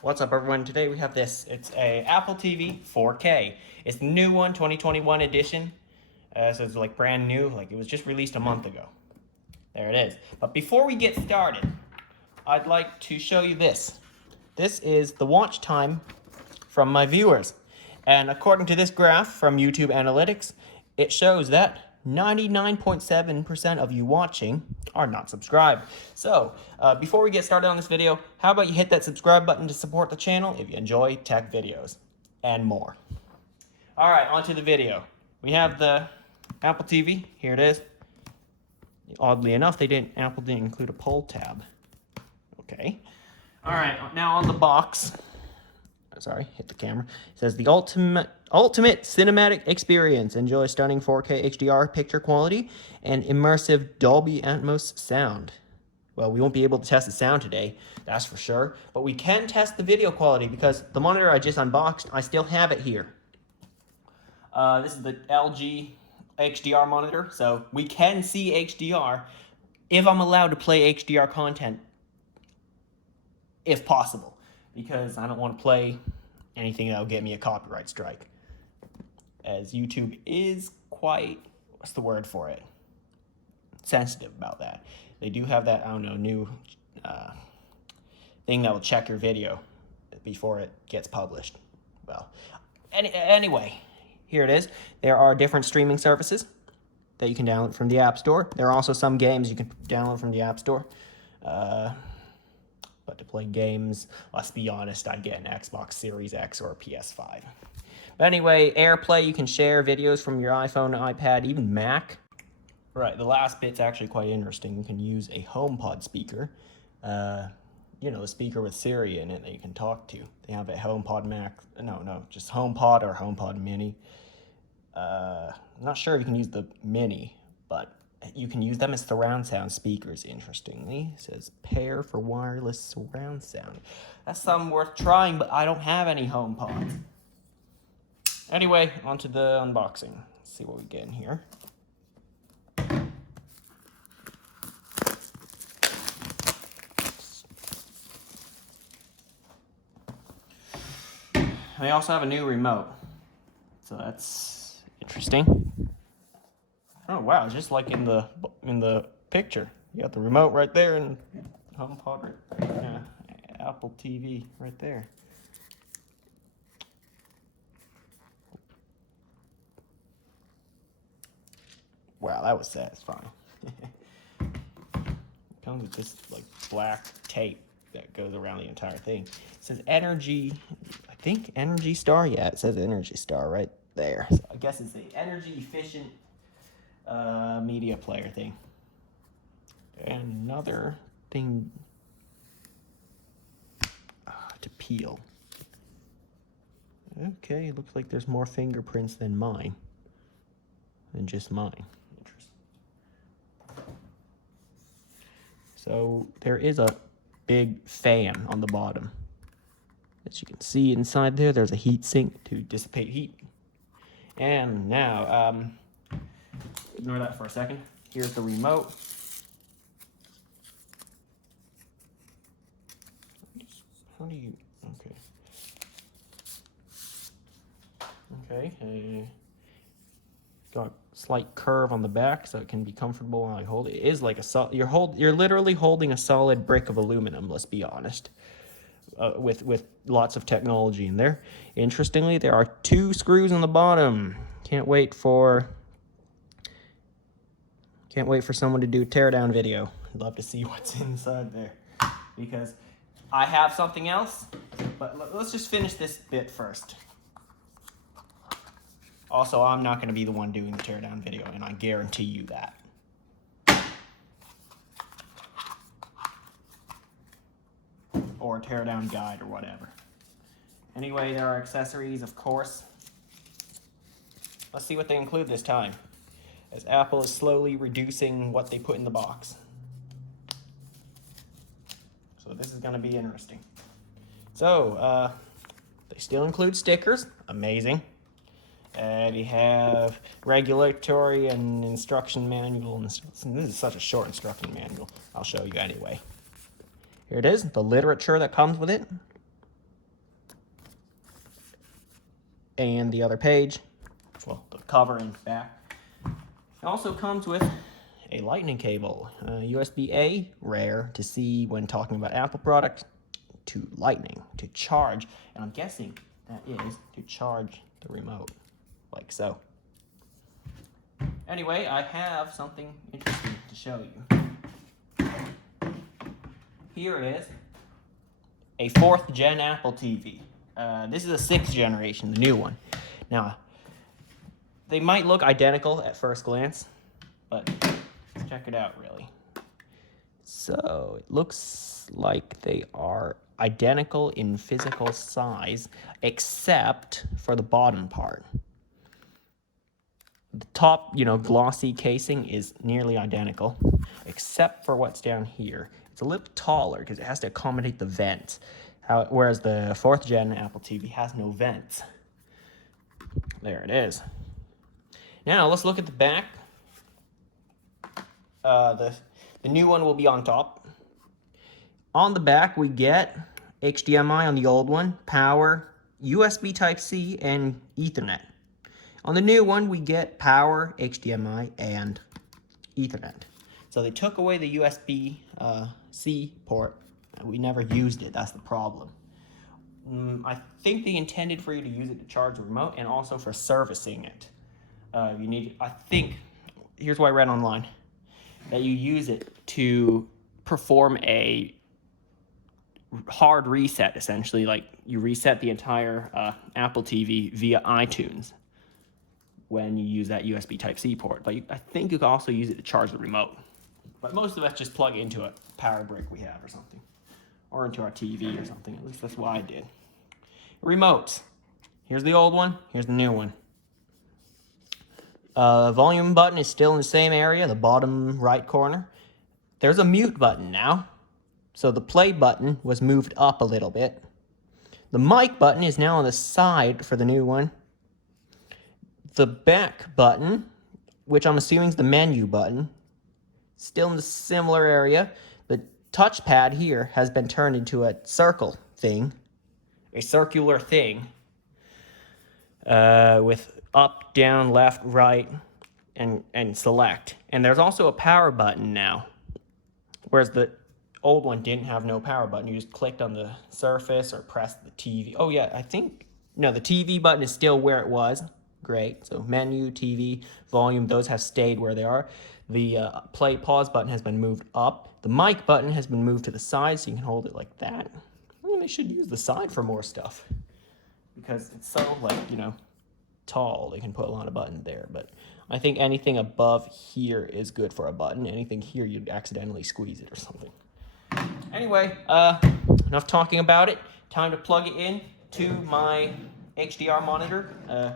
What's up, everyone? Today we have this. It's a Apple TV 4K. It's the new one, 2021 edition. So it's like brand new, like it was just released a month ago. There it is. But before we get started, I'd like to show you this. This is the watch time from my viewers. And according to this graph from YouTube Analytics, it shows that 99.7% of you watching are not subscribed. So, before we get started on this video, how about you hit that subscribe button to support the channel if you enjoy tech videos and more. Alright, on to the video. We have the Apple TV. Here it is. Oddly enough, Apple didn't include a pull tab. Okay. Alright, now on the box. Sorry, hit the camera. It says the ultimate cinematic experience. Enjoy stunning 4K HDR picture quality and immersive Dolby Atmos sound. Well, we won't be able to test the sound today, that's for sure. But we can test the video quality because the monitor I just unboxed, I still have it here. This is the LG HDR monitor, so we can see HDR if I'm allowed to play HDR content, if possible. Because I don't want to play anything that will get me a copyright strike. As YouTube is quite, what's the word for it? Sensitive about that. They do have that, I don't know, new thing that will check your video before it gets published. Well, anyway, here it is. There are different streaming services that you can download from the App Store. There are also some games you can download from the App Store. But to play games, let's be honest, I'd get an Xbox Series X or a PS5. But anyway, AirPlay, you can share videos from your iPhone, iPad, even Mac. Right, the last bit's actually quite interesting. You can use a HomePod speaker. You know, the speaker with Siri in it that you can talk to. They have a HomePod Max. No, just HomePod or HomePod Mini. I'm not sure if you can use the Mini, but you can use them as surround sound speakers, interestingly. It says pair for wireless surround sound. That's something worth trying, but I don't have any HomePods. Anyway, on to the unboxing. Let's see what we get in here. They also have a new remote, so that's interesting. Oh wow, just like in the picture. You got the remote right there and HomePod right there. Apple TV right there. Wow, that was satisfying. Comes with this like black tape that goes around the entire thing. It says Energy, I think Energy Star. Yeah, it says Energy Star right there. So I guess it's the energy efficient media player thing. And another thing to peel. Okay, looks like there's more fingerprints than mine. Than just mine. Interesting. So there is a big fan on the bottom. As you can see inside there, there's a heat sink to dissipate heat. And now, ignore that for a second. Here's the remote. How do you, okay, got a slight curve on the back so it can be comfortable while I hold it. It is like a you're literally holding a solid brick of aluminum, let's be honest. With lots of technology in there. Interestingly, there are 2 screws on the bottom. Can't wait for someone to do a teardown video. I'd love to see what's inside there, because I have something else, but let's just finish this bit first. Also, I'm not going to be the one doing the teardown video, and I guarantee you that. Or a teardown guide or whatever. Anyway, there are accessories, of course. Let's see what they include this time, as Apple is slowly reducing what they put in the box. So this is going to be interesting. So, they still include stickers. Amazing. We have regulatory and instruction manual. This is such a short instruction manual. I'll show you anyway. Here it is, the literature that comes with it. and the other page, well, the cover and back. It also comes with a lightning cable, USB-A, rare to see when talking about Apple products, to lightning, to charge, and I'm guessing that is to charge the remote, like so. Anyway, I have something interesting to show you. Here is a 4th gen Apple TV. This is a 6th generation, the new one. Now, they might look identical at first glance, but let's check it out really. So it looks like they are identical in physical size, except for the bottom part. The top, glossy casing is nearly identical, except for what's down here. It's a little taller because it has to accommodate the vents, whereas the 4th gen Apple TV has no vents. There it is. Now let's look at the back. The new one will be on top. On the back we get HDMI on the old one, power, USB Type-C, and Ethernet. On the new one we get power, HDMI, and Ethernet. So they took away the USB-C port. We never used it, that's the problem. I think they intended for you to use it to charge the remote and also for servicing it. Here's what I read online, that you use it to perform a hard reset, essentially, like you reset the entire Apple TV via iTunes when you use that USB Type-C port. But I think you can also use it to charge the remote. But most of us just plug it into a power brick we have or something, or into our TV or something. At least that's what I did. Remotes. Here's the old one, here's the new one. Volume button is still in the same area, the bottom right corner. There's a mute button now. So the play button was moved up a little bit. The mic button is now on the side for the new one. The back button, which I'm assuming is the menu button, still in the similar area. The touchpad here has been turned into a circle thing, a circular thing, with up, down, left, right, and select. And there's also a power button now, whereas the old one didn't have no power button. You just clicked on the Surface or pressed the TV. Oh yeah, the TV button is still where it was. Great. So menu, TV, volume, those have stayed where they are. The play pause button has been moved up. The mic button has been moved to the side, so you can hold it like that. Well, they should use the side for more stuff, because it's so tall. They can put a lot of buttons there, but I think anything above here is good for a button. Anything here, you'd accidentally squeeze it or something. Anyway, enough talking about it. Time to plug it in to my HDR monitor.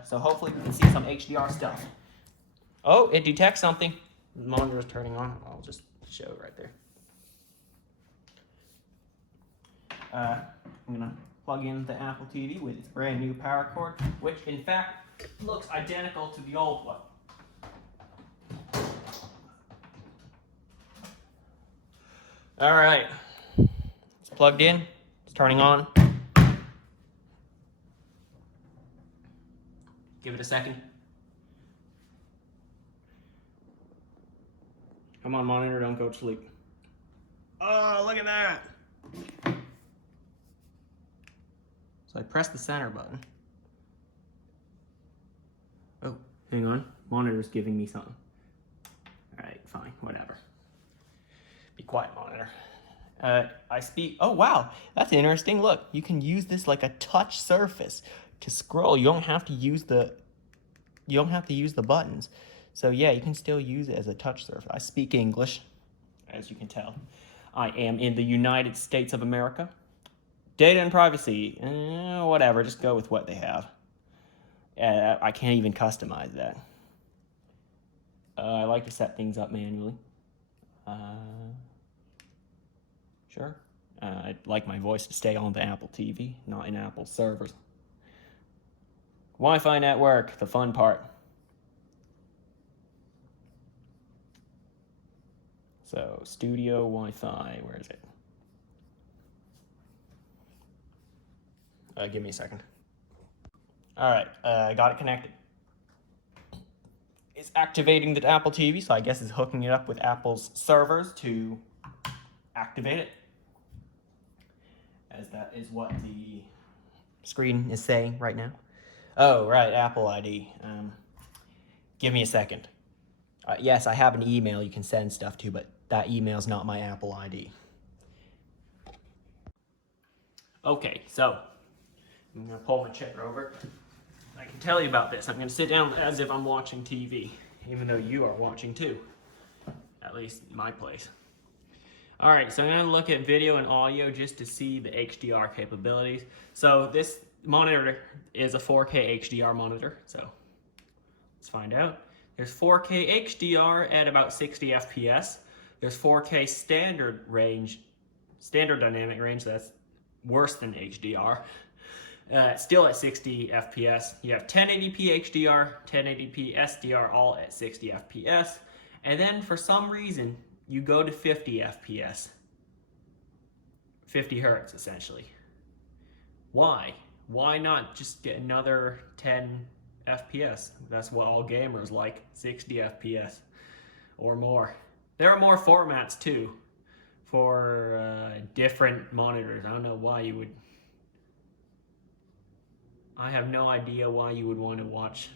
So hopefully we can see some HDR stuff. Oh, it detects something. The monitor is turning on. I'll just show it right there. I'm gonna plug in the Apple TV with its brand new power cord, which in fact looks identical to the old one. All right, it's plugged in, it's turning on. Give it a second. Come on, monitor, don't go to sleep. Oh, look at that. So I press the center button. Oh, hang on. Monitor's giving me something. All right, fine, whatever. Be quiet, monitor. I speak. Oh, wow, that's interesting. Look, you can use this like a touch surface to scroll. You don't have to use the buttons. So yeah, you can still use it as a touch surface. I speak English, as you can tell. I am in the United States of America. Data and privacy, whatever, just go with what they have. I can't even customize that. I like to set things up manually. Sure. I'd like my voice to stay on the Apple TV, not in Apple servers. Wi-Fi network, the fun part. So, studio Wi-Fi, where is it? Give me a second. All right, I got it connected. It's activating the Apple TV, so I guess it's hooking it up with Apple's servers to activate it. As that is what the screen is saying right now. Oh, right, Apple ID. Give me a second. Yes, I have an email you can send stuff to, but that email's not my Apple ID. Okay, so I'm gonna pull my chair over. I can tell you about this. I'm gonna sit down as if I'm watching TV, even though you are watching too. At least in my place. All right, so I'm gonna look at video and audio just to see the HDR capabilities. So this monitor is a 4K HDR monitor, so let's find out. There's 4K HDR at about 60 FPS. There's 4K standard dynamic range, that's worse than HDR. Still at 60 FPS. You have 1080p HDR, 1080p SDR, all at 60 FPS. And then for some reason, you go to 50 FPS. 50 hertz, essentially. Why? Why not just get another 10 FPS? That's what all gamers like, 60 FPS or more. There are more formats too for different monitors. I don't know why you would... I have no idea why you would want to watch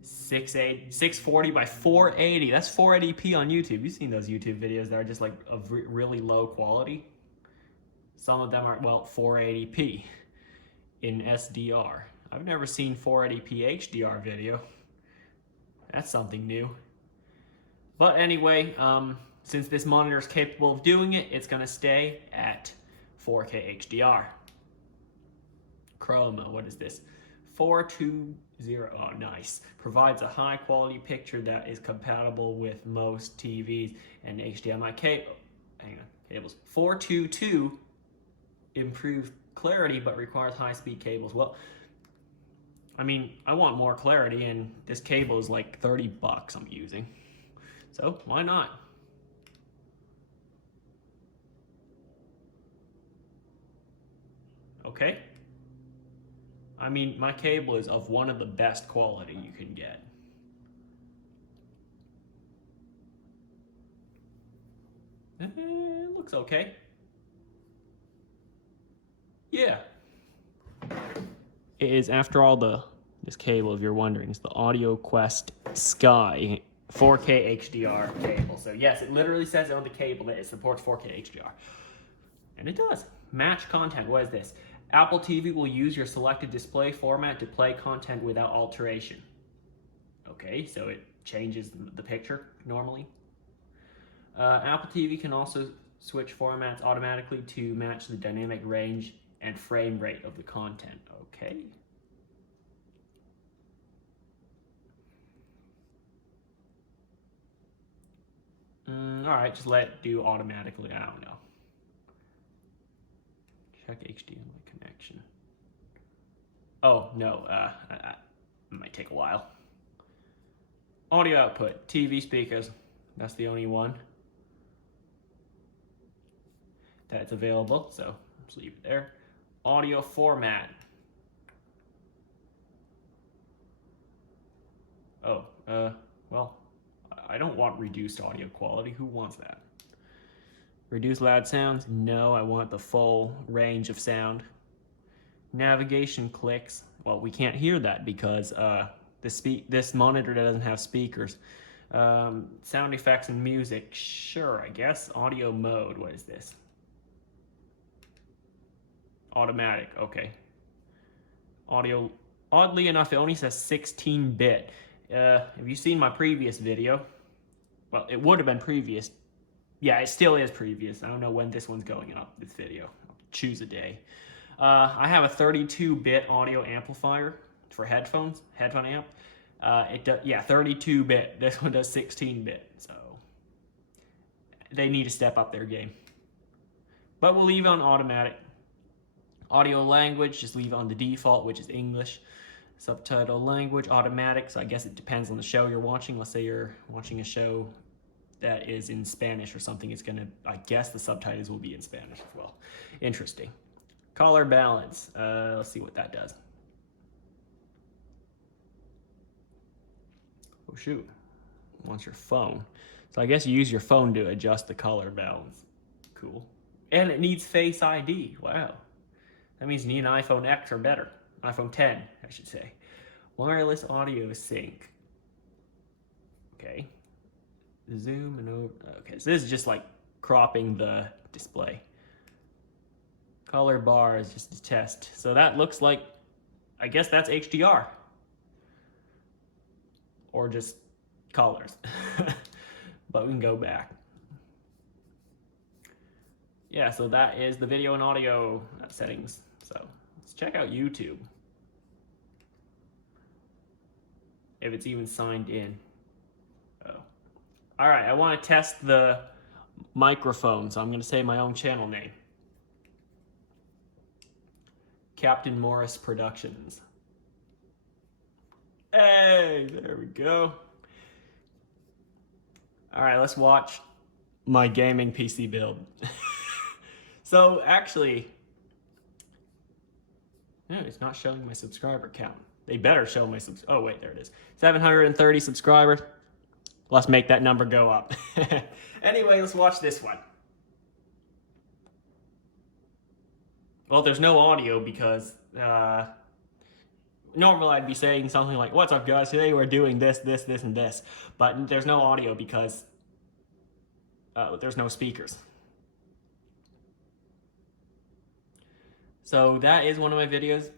640 by 480. That's 480p on YouTube. You've seen those YouTube videos that are just like of really low quality. Some of them are, well, 480p in SDR. I've never seen 480p HDR video. That's something new. But anyway, since this monitor is capable of doing it, it's going to stay at 4K HDR. Chroma, what is this? 420, oh nice. Provides a high quality picture that is compatible with most TVs and HDMI cables. 422 improved clarity but requires high speed cables. Well, I mean, I want more clarity and this cable is like 30 bucks I'm using. So why not? Okay. I mean, my cable is of one of the best quality you can get. It looks okay. Yeah. It is, after all, this cable, if you're wondering, it's the AudioQuest Sky 4K HDR cable. So yes, it literally says on the cable that it supports 4K HDR. And it does. Match content, what is this? Apple TV will use your selected display format to play content without alteration. Okay, so it changes the picture normally. Apple TV can also switch formats automatically to match the dynamic range and frame rate of the content. Okay. All right, just let it do automatically. I don't know. Check HDMI connection. Oh, no, it might take a while. Audio output, TV speakers. That's the only one that's available, so let's leave it there. Audio format. Oh, well, I don't want reduced audio quality. Who wants that? Reduce loud sounds? No, I want the full range of sound. Navigation clicks. Well, we can't hear that because this monitor doesn't have speakers. Sound effects and music. Sure, I guess. Audio mode. What is this? Automatic. Okay. Audio. Oddly enough, it only says 16-bit. Have you seen my previous video? Well, it would have been previous. Yeah, it still is previous. I don't know when this one's going up, this video. I'll choose a day. I have a 32-bit audio amplifier for headphones, headphone amp. It does, yeah, 32-bit. This one does 16-bit, so they need to step up their game. But we'll leave it on automatic. Audio language, just leave it on the default, which is English. Subtitle language, automatic, so I guess it depends on the show you're watching. Let's say you're watching a show that is in Spanish or something, it's gonna, I guess the subtitles will be in Spanish as well. Interesting. Color balance, let's see what that does. Oh shoot, wants your phone. So I guess you use your phone to adjust the color balance. Cool. And it needs Face ID. Wow. That means you need an iPhone X or better. iPhone 10, I should say. Wireless audio sync. Okay. Zoom and over. Okay, so this is just like cropping the display. Color bar is just a test. So that looks like, I guess that's HDR. Or just colors. But we can go back. Yeah, so that is the video and audio settings. So let's check out YouTube. If it's even signed in. Oh. All right, I want to test the microphone, so I'm going to say my own channel name. Captain Morris Productions. Hey, there we go. All right, let's watch my gaming PC build. So actually, no, it's not showing my subscriber count. They better show my oh wait, there it is. 730 subscribers. Let's make that number go up. Anyway, let's watch this one. Well, there's no audio because normally I'd be saying something like, "What's up, guys? Today we're doing this, this, this, and this." But there's no audio because there's no speakers. So that is one of my videos.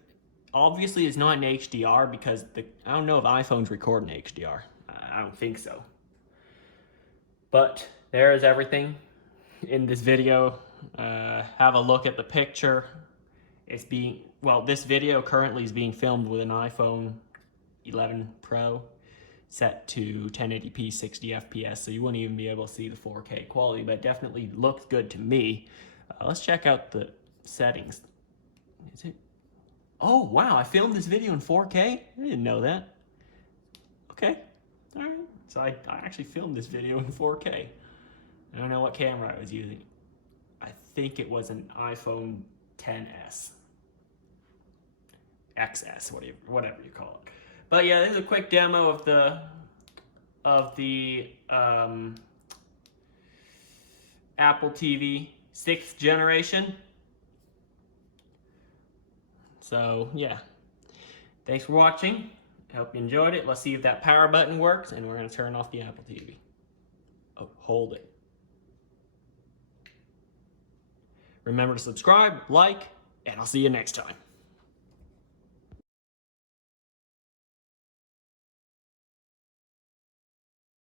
Obviously, it's not in HDR because I don't know if iPhones record in HDR. I don't think so. But there is everything in this video. Have a look at the picture. It's this video currently is being filmed with an iPhone 11 Pro set to 1080p 60 FPS, so you wouldn't even be able to see the 4K quality, but it definitely looks good to me. Let's check out the settings. Is it? Oh, wow, I filmed this video in 4K? I didn't know that. Okay, all right. So I actually filmed this video in 4K. I don't know what camera I was using. I think it was an iPhone XS. XS, whatever you call it. But yeah, this is a quick demo of the Apple TV 6th generation. So yeah, thanks for watching. I hope you enjoyed it. Let's see if that power button works, and we're going to turn off the Apple TV. Oh, hold it. Remember to subscribe, like, and I'll see you next time.